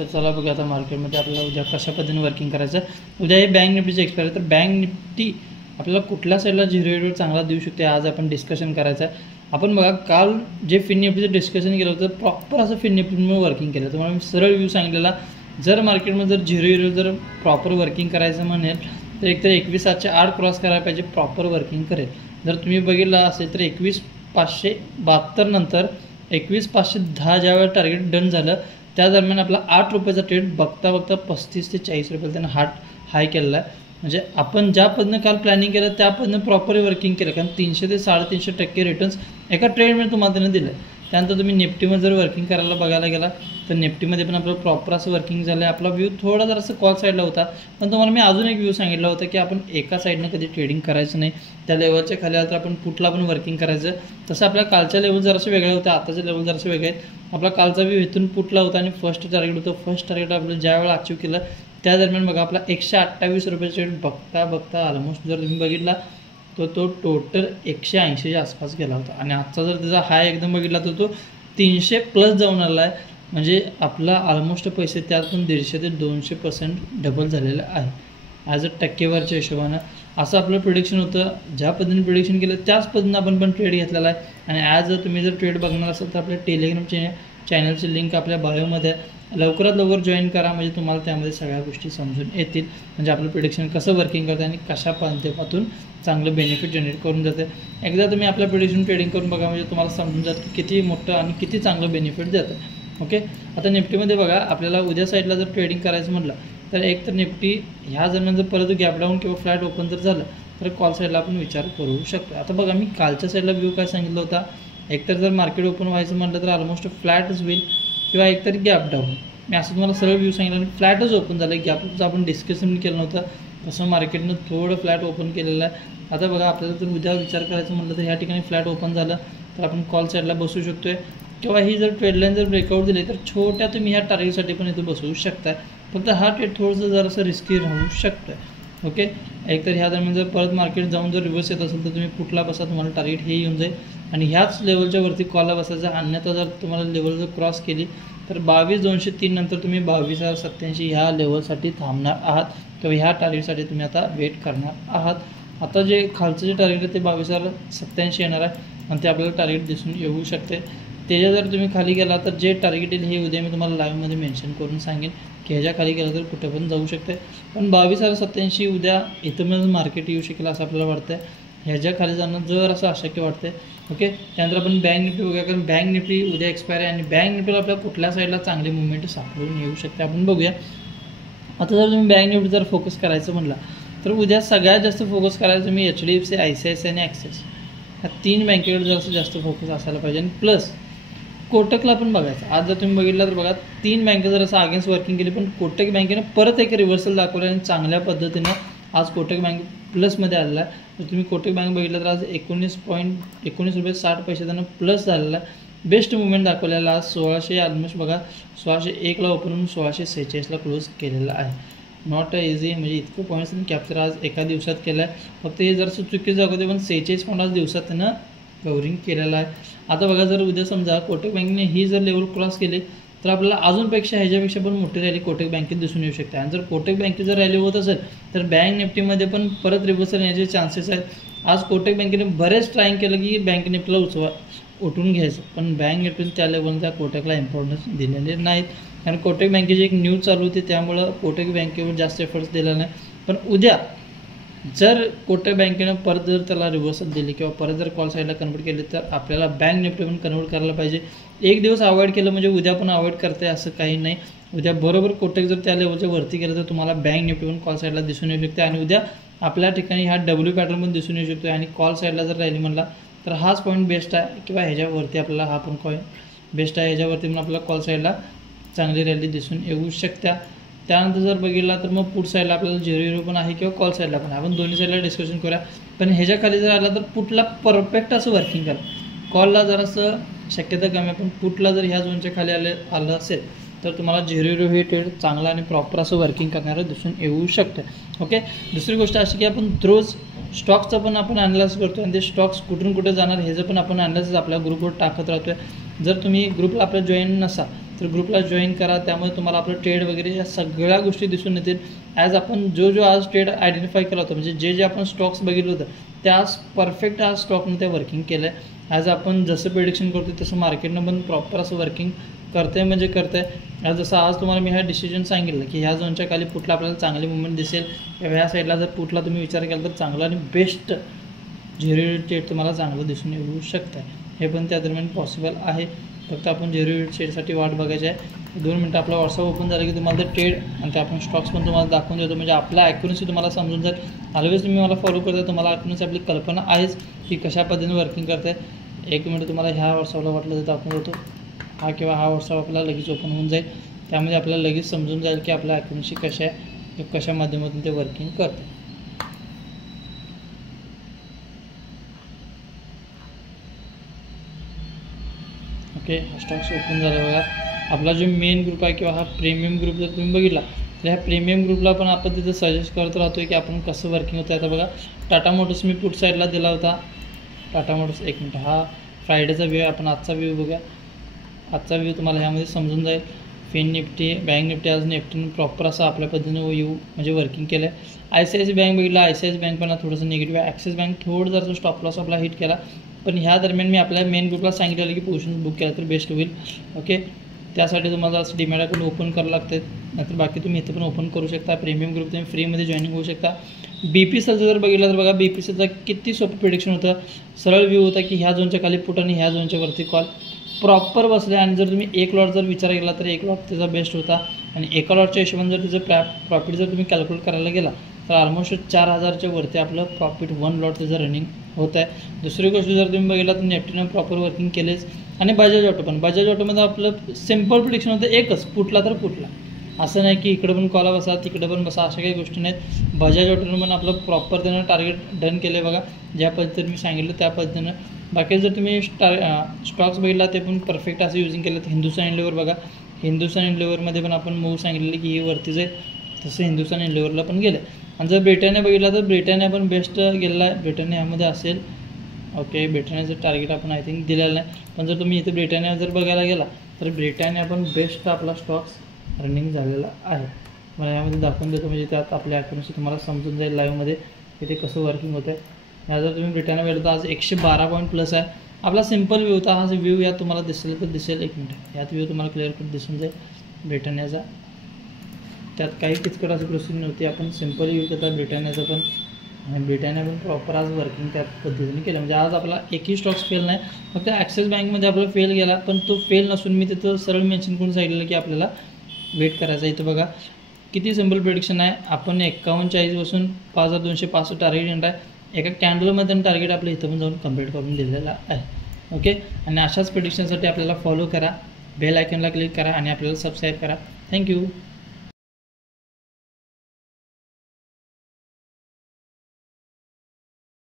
तर चला बघा आता मार्केटमध्ये आपल्याला उद्या कशा पद्धतीने वर्किंग करायचं. उद्या हे बँक निफ्टीचे एक्सपायरी, तर बँक निफ्टी आपल्याला कुठल्या साईडला 0 चांगला देऊ शकते आज आपण डिस्कशन करायचं आहे. आपण बघा काल जे फिन निफ्टीचं डिस्कशन केलं होतं प्रॉपर असं फिन निफ्टीमुळे वर्किंग केलं. तुम्हाला मी सरळ व्ह्यू सांगितलेला, जर मार्केटमध्ये जर 0 जर प्रॉपर वर्किंग करायचं म्हणेल तर एकतर 21,708 क्रॉस करायला पाहिजे, प्रॉपर वर्किंग करेल. जर तुम्ही बघितलं असेल तर 21,572 नंतर 21,510 ज्यावेळेला टार्गेट डन झालं त्या दरम्यान आपला 8 रुपयाचा ट्रेड बघता बघता 35 ते 40 रुपयाला त्यानं हाय केलेला आहे. म्हणजे आपण ज्या पद्धतीनं काल प्लॅनिंग केलं त्या पद्धतीनं प्रॉपरली वर्किंग केलं, कारण 300 ते 350% रिटर्न्स एका ट्रेडमध्ये तुम्हाला त्यानं दिलं आहे. त्यानंतर तुम्ही निफ्टीमध्ये जर वर्किंग करायला बघायला गेला तर निफ्टीमध्ये पण आपलं प्रॉपर असं वर्किंग झालं आहे. आपला व्ह्यू थोडा जरासं कॉल साईडला होता, पण तुम्हाला मी अजून एक व्ह्यू सांगितला होता की आपण एका साईडनं कधी ट्रेडिंग करायचं नाही. त्या लेवलच्या खाली आलं तर आपण पुटला पण वर्किंग करायचं. तसं आपल्या कालच्या लेवल जरासं वेगळ्या होत्या, आताच्या लेवल जरासं वेगळे आहेत. आपला कालचा व्ह्यू इथून पुटला होता आणि फर्स्ट टार्गेट होतं. फर्स्ट टार्गेट आपलं ज्या वेळेला अचीव केलं त्या दरम्यान बघा आपला 128 रुपयाचा ट्रेड बघता बघता ऑलमोस्ट जर तुम्ही बघितला तर तो टोटल 180च्या आसपास गेला होता. आणि आजचा जर त्याचा हाय एकदम बघितला तर तो 300+ जाऊन आला आहे. म्हणजे आपला ऑलमोस्ट पैसे त्यात पण 150 ते 200% डबल झालेलं आहे ॲज अ टक्केवारच्या हिशोबानं. असं आपलं प्रिडिक्शन होतं. ज्या पद्धतीने प्रिडिक्शन केलं त्याच पद्धतीने आपण पण ट्रेड घेतलेला आहे. आणि ॲज तुम्ही जर ट्रेड बघणार असाल तर आपल्या टेलिग्राम चॅनलची लिंक आपल्या बायोमध्ये लवकरात लवकर जॉईन करा, म्हणजे तुम्हाला त्यामध्ये सगळ्या गोष्टी समजून येतील. म्हणजे आपलं प्रिडिक्शन कसं वर्किंग करतं आणि कशा माध्यमातून चांगलं बेनिफिट जनरेट करून जाते. एकदा तुम्ही आपलं प्रिडिक्शन ट्रेडिंग करून बघा, म्हणजे तुम्हाला समजून जातं की किती मोठं आणि किती चांगलं बेनिफिट देतं. ओके, आता निफ्टीमध्ये बघा आपल्याला उद्या साईडला जर ट्रेडिंग करायचं म्हटलं तर एक तर निफ्टी ह्या दरम्यान जर परत गॅप डाऊन किंवा फ्लॅट ओपन जर झालं तर कॉल साईडला आपण विचार करू शकतो. आता बघा मी कालच्या साईडला व्ह्यू काय सांगितलं होता, एकतर जर मार्केट ओपन व्हायचं म्हटलं तर ऑलमोस्ट फ्लॅटच होईल किंवा एकतर गॅप डाऊन. मी असं तुम्हाला सरळ व्ह्यू सांगितलं आणि फ्लॅटच ओपन झालं. गॅपचं आपण डिस्कशन केलं नव्हतं, तसं मार्केटनं थोडं फ्लॅट ओपन केलेलं आहे. आता बघा आपल्याला जर उद्या विचार करायचं म्हटलं तर ह्या ठिकाणी फ्लॅट ओपन झालं तर आपण कॉल साईडला बसू शकतो आहे, किंवा ही जर ट्रेडलाईन जर ब्रेकआउट दिली तर छोट्या तुम्ही ह्या टार्गेटसाठी पण इथं बसवू शकता. फक्त हा ट्रेड थोडंसं जरासं रिस्की राहू शकतं. ओके, एकतर ह्या दरम्यान जर परत मार्केट जाऊन जर रिव्हर्स येत असेल तर तुम्ही कुठला बसा, तुम्हाला टार्गेट हे येऊन जाईल आणि ह्याच लेवलच्या वरती कॉलला बसायचं. अन्यथा जर तुम्हाला लेवल जर क्रॉस केली तर 22,203 नंतर तुम्ही 22,087 ह्या लेवलसाठी थांबणार आहात किंवा ह्या टार्गेटसाठी तुम्ही आता वेट करणार आहात. आता जे खालचं जे टार्गेट आहे ते 22,087 येणार आहे आणि ते आपल्याला टार्गेट दिसून येऊ शकते. त्याच्या जर तुम्ही खाली गेला तर जे टार्गेट येईल हे उद्या मी तुम्हाला लाईव्हमध्ये मेन्शन करून सांगेन की ह्याच्या खाली गेलं तर कुठे पण जाऊ शकते. पण 22,087 उद्या इथं मार्केट येऊ शकेल असं आपल्याला वाटतं आहे. ह्याच्या खाली जाणं जर असं अशक्य वाटतं. ओके, त्यानंतर आपण बँक निफ्टी बघूया, कारण बँक निफ्टी उद्या एक्सपायर आहे आणि बँक निफ्टीला आपल्याला कुठल्या साईडला चांगली मुवमेंट सापडून येऊ शकते आपण बघूया. आता जर तुम्ही बँक निफ्टी जर फोकस करायचं म्हटलं तर उद्या सगळ्यात जास्त फोकस करायचं मी HDFC, ICICI आणि ॲक्सिस ह्या 3 बँकेवर जर जास्त फोकस असायला पाहिजे. आणि प्लस कोटकला पण बघायचं. आज जर तुम्ही बघितलं तर बघा 3 बँके जर असं अगेन्स्ट वर्किंग केली पण कोटक बँकेनं परत एक रिव्हर्सल दाखवलं आणि चांगल्या पद्धतीनं आज कोटक बँक प्लसमध्ये आलेला आहे. तर तुम्ही कोटक बँक बघितलं तर आज 19.19 रुपये 60 पैसे त्यांना प्लस झालेला आहे. बेस्ट मुवमेंट दाखवलेला आज 1600 ऑलमोस्ट बघा 1601ला ओपन होऊन 1646ला क्लोज केलेला आहे. नॉट इझी, म्हणजे इतकं पॉईंट्स कॅप्चर आज एका दिवसात केलं आहे. फक्त हे जरासं चुकीचं दाखवते, पण 46 पॉईंट आज दिवसात त्यानं कव्हरिंग केलेलं आहे. आता बघा जर उद्या समजा कोटक बँकेने ही जर लेवल क्रॉस केली तर आपल्याला अजूनपेक्षा ह्याच्यापेक्षा पण मोठी रॅली कोटक बँकेत दिसून येऊ शकते. आणि जर कोटक बँकेत जर रॅली होत असेल तर बँक निफ्टीमध्ये पण परत रिव्हर्सल येण्याचे चान्सेस आहेत. आज कोटक बँकेने बरेच ट्राईंग केलं की बँक निफ्टीला उठून घ्यायचं, पण बँक निफ्टीने त्या लेवलला त्या कोटकला इम्पॉर्टन्स दिलेले नाहीत. कारण कोटक बँकेची एक न्यूज चालू होती त्यामुळं कोटक बँकेवर जास्त एफर्ट्स दिला नाही. पण उद्या जर कोटक बँकेनं परत जर त्याला रिव्हर्सल दिली किंवा परत जर कॉल साईडला कन्वर्ट केले तर आपल्याला बँक निफ्टी पण कन्वर्ट करायला पाहिजे. एक दिवस अवॉइड केलं म्हणजे उद्या पण अवॉइड करते असं काही नाही. उद्या बरोबर कोटक जर त्या लेवलच्या वरती गेलं तर तुम्हाला बँक निफ्टी पण कॉल साईडला दिसून येऊ शकते. आणि उद्या आपल्या ठिकाणी हा W पॅटर्न पण दिसून येऊ शकतो. आणि कॉल साईडला जर राहिली म्हणला तर हाच पॉईंट बेस्ट आहे किंवा ह्याच्यावरती आपल्याला हा पण कॉईन बेस्ट आहे. ह्याच्यावरती पण आपल्याला कॉल साईडला चांगली रॅली दिसून येऊ शकत्या. त्यानंतर जर बघितला तर मग पुट साईडला आपल्याला 0 पण आहे किंवा कॉल साईडला पण आहे. आपण दोन्ही साईडला डिस्कशन करूया. पण ह्याच्या खाली जर आला तर पुटला परफेक्ट असं वर्किंग करा. कॉलला जरासं शक्यता कमी आहे, पण पुटला जर ह्या झोनच्या खाली आलं असेल तर तुम्हाला 0 हे ट्रेड चांगला आणि प्रॉपर असं वर्किंग करणारं दिसून येऊ शकतं. ओके, दुसरी गोष्ट अशी की आपण रोज स्टॉक्सचं पण आपण अनालाइज करतो आणि ते स्टॉक्स कुठून कुठे जाणार ह्याचं पण आपण अनालाइसिस आपल्या ग्रुपवर टाकत राहतो आहे. जर तुम्ही ग्रुपला आपल्या जॉईन नसाल तर ग्रुपला जॉईन करा. त्यामुळे तुम्हाला आपलं ट्रेड वगैरे या सगळ्या गोष्टी दिसून येतील. ॲज आपण जो आज ट्रेड आयडेंटिफाय केला होता, म्हणजे जे आपण स्टॉक्स बघितलं होतं त्यास परफेक्ट आज स्टॉकनं ते वर्किंग केलं आहे. ॲज आपण जसं प्रिडिक्शन करतो तसं मार्केटनं पण प्रॉपर असं वर्किंग करते म्हणजे करते. जसं आज तुम्हाला मी ह्या डिसिजन सांगितलं की ह्या झोनच्या खाली पुटला आपल्याला चांगली मुवमेंट दिसेल, किंवा ह्या साईडला जर पुटला तुम्ही विचार केला तर चांगला आणि बेस्ट झिरो ट्रेड तुम्हाला चांगलं दिसून येऊ शकतं आहे. हे पण त्या दरम्यान पॉसिबल आहे. फक्त आपण झिरो ट्रेडसाठी वाट बघायची आहे. 2 मिनटं आपला व्हॉट्सअप ओपन झालं की तुम्हाला ते ट्रेड आणि ते आपण स्टॉक्स पण तुम्हाला दाखवून देतो, म्हणजे आपला ॲक्युरन्सी तुम्हाला समजून जाईल. ऑलवेज तुम्ही मला फॉलो करता, तुम्हाला ॲक्युरन्सी आपली कल्पना आहेच की कशा पद्धतीने वर्किंग करते. 1 मिनिट तुम्हाला ह्या व्हॉट्सअपला वाटलं तर दाखवून देतो. हा किंवा हा व्हॉट्सअप आपल्याला लगेच ओपन होऊन जाईल. त्यामध्ये आपल्याला लगेच समजून जाईल की आपला ॲक्युरन्सी कशा आहे, कशा माध्यमातून ते वर्किंग करते. ओके, स्टॉक्स ओपन झाला बघा. आपला जो मेन ग्रुप आहे किंवा हा प्रीमियम ग्रुप जर तुम्ही बघितला तर ह्या प्रीमियम ग्रुपला पण आपण तिथं सजेस्ट करत राहतो की आपण कसं वर्किंग होतं. आता बघा टाटा मोटर्स मी पुट साईडला दिला होता. टाटा मोटर्स 1 मिनिट, हा फ्रायडेचा व्ह्यू आहे. आपण आजचा व्ह्यू बघूया. आजचा व्ह्यू तुम्हाला ह्यामध्ये समजून जाईल. फिन निफ्टी, बँक निफ्टी, आज निफ्टीनं प्रॉपर असं आपल्या पद्धतीने व्ह्यू म्हणजे वर्किंग केलं आहे. ICICI बँक बघितला, ICICI बँक पण थोडंसं निगेटिव्ह आहे. ॲक्सिस बँक थोडं जर स्टॉप लॉस आपला हिट केला, पण ह्या दरम्यान मी आपल्या मेन ग्रुपला सांगितलेलं की पोझिशन बुक केला तर बेस्ट होईल. ओके, त्यासाठी तुम्हाला असं डीमॅट अकाउंट ओपन करावं लागते, नाहीतर बाकी तुम्ही इथे पण ओपन करू शकता. प्रीमियम ग्रुप तुम्ही फ्रीमध्ये जॉईनिंग होऊ शकता. BPCLचं जर बघितलं तर बघा BPCLचा किती सोपं प्रिडिक्शन होतं. सरळ व्ह्यू होता की ह्या झोनच्या खाली पुट आणि ह्या झोनच्या वरती कॉल प्रॉपर बसले. आणि जर तुम्ही 1 लॉट जर विचार केला तर 1 लॉट त्याचा बेस्ट होता. आणि एका लॉटच्या हिशोबाने जर त्याचं प्रॉफिट जर तुम्ही कॅल्क्युलेट करायला गेला तर ऑलमोस्ट 4000च्या वरती आपलं प्रॉफिट 1 लॉट त्याचं रनिंग होत आहे. दुसरी गोष्ट जर तुम्ही बघितला तर निफ्टीनं प्रॉपर वर्किंग केलेच. आणि बजाज ऑटो पण, बजाज ऑटोमध्ये आपलं सिम्पल प्रिडिक्शन होतं एकच, पुटला तर पुटला. असं नाही की इकडं पण कॉला बसा तिकडं पण बसा, अशा काही गोष्टी नाहीत. बजाज ऑटोनं पण आपलं प्रॉपर त्यानं टार्गेट डन केलं आहे बघा, ज्या पद्धतीने मी सांगितलं त्या पद्धतीनं. बाकी जर तुम्ही स्टॉक्स बघितला ते पण परफेक्ट असं युजिंग केलं. तर हिंदुस्तान युनिलिव्हर बघा, हिंदुस्तान युनिलिव्हरमध्ये पण आपण मूव सांगितलेली की ही वरतीच आहे, तसं हिंदुस्तान युनिलिव्हरला पण गेलं. आणि जर ब्रिटॅनिया बघितला तर ब्रिटॅनिया पण बेस्ट गेलेला आहे. ब्रिटॅनिया ह्यामध्ये असेल. ओके, ब्रिटॅनियाचं टार्गेट आपण आय थिंक दिलेलं नाही, पण जर तुम्ही इथे ब्रिटॅनिया जर बघायला गेला तर ब्रिटॅनिया पण बेस्ट आपला स्टॉक्स रनिंग झालेला आहे. मला यामध्ये दाखवून देतो, म्हणजे त्यात आपल्या ॲक्युरन्सी तुम्हाला समजून जाईल लाईव्हमध्ये की ते कसं वर्किंग होतं आहे. ह्या जर तुम्ही ब्रिटॅनिया बघितलं तर आज 112 पॉईंट प्लस आहे. आपला सिम्पल व्ह्यू होता. हा व्ह्यू यात तुम्हाला दिसेल तर दिसेल. 1 मिनिट, यात व्ह्यू तुम्हाला क्लिअर कट दिसून जाईल ब्रिटॅनियाचा. त्यात काही किचकट अशी प्रोसेस नव्हती. आपण सिम्पल व्ह्यू करता ब्रिटॅनियाचा पण, आणि ब्रिटॅनिया पण प्रॉपर आज वर्किंग त्या पद्धतीने केलं. म्हणजे आज आपला एकही स्टॉक्स फेल नाही. फक्त ॲक्सिस बँकमध्ये आपला फेल गेला, पण तो फेल नसून मी तिथं सरळ मेन्शन करून सांगितलेलं की आपल्याला वेट करायचा. इथं बघा किती सिम्पल प्रिडिक्शन आहे. आपण 51 पासून 5265 टार्गेट येणार आहे. एका कॅन्डलमध्ये टार्गेट आपलं इथं पण जाऊन कम्प्लीट करून दिलेलं आहे. ओके, आणि अशाच प्रिडिक्शनसाठी आपल्याला फॉलो करा, बेल आयकॉनला क्लिक करा आणि आपल्याला सबस्क्राईब करा. थँक्यू.